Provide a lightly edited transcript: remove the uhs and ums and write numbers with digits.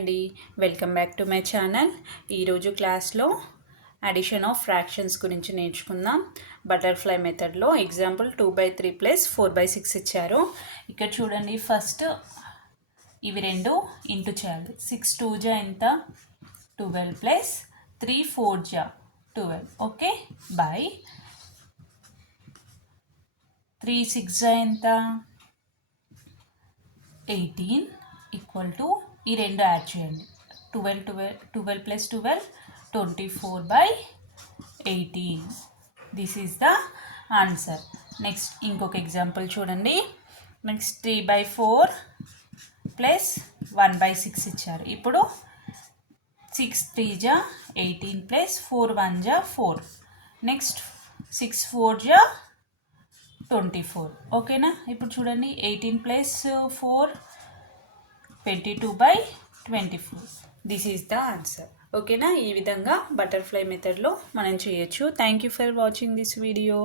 అండి welcome back to my channel. ఈరోజు క్లాస్లో అడిషన్ ఆఫ్ ఫ్రాక్షన్స్ గురించి నేర్చుకుందాం. బటర్ఫ్లై మెథడ్లో ఎగ్జాంపుల్ 2/3 ప్లస్ 4/6 ఇచ్చారు. ఇక్కడ చూడండి, ఫస్ట్ ఇవి రెండు ఇంటూ చేయాలి. 6 2 జా ఎంత 12 ప్లస్ 3 4 జా 12, ఓకే, బై 3 6 జా ఎంత 18 ఈక్వల్ టు ఈ రెండు యాడ్ చేయండి. 12 plus 12 24/18. This is the answer. Next ఇంకొక ఎగ్జాంపుల్ చూడండి. నెక్స్ట్ 3/4 ప్లస్ 1/6 ఇచ్చారు. ఇప్పుడు 6 3 జా 18 ప్లస్ 4 1 జా 4. నెక్స్ట్ 6 4 జా 24, ఓకేనా. ఇప్పుడు చూడండి, 18 plus 4 22/24. This is the answer, ఓకేనా. ఈ విధంగా బటర్ఫ్లై మెథడ్లో మనం చేయొచ్చు. Thank you for watching this video.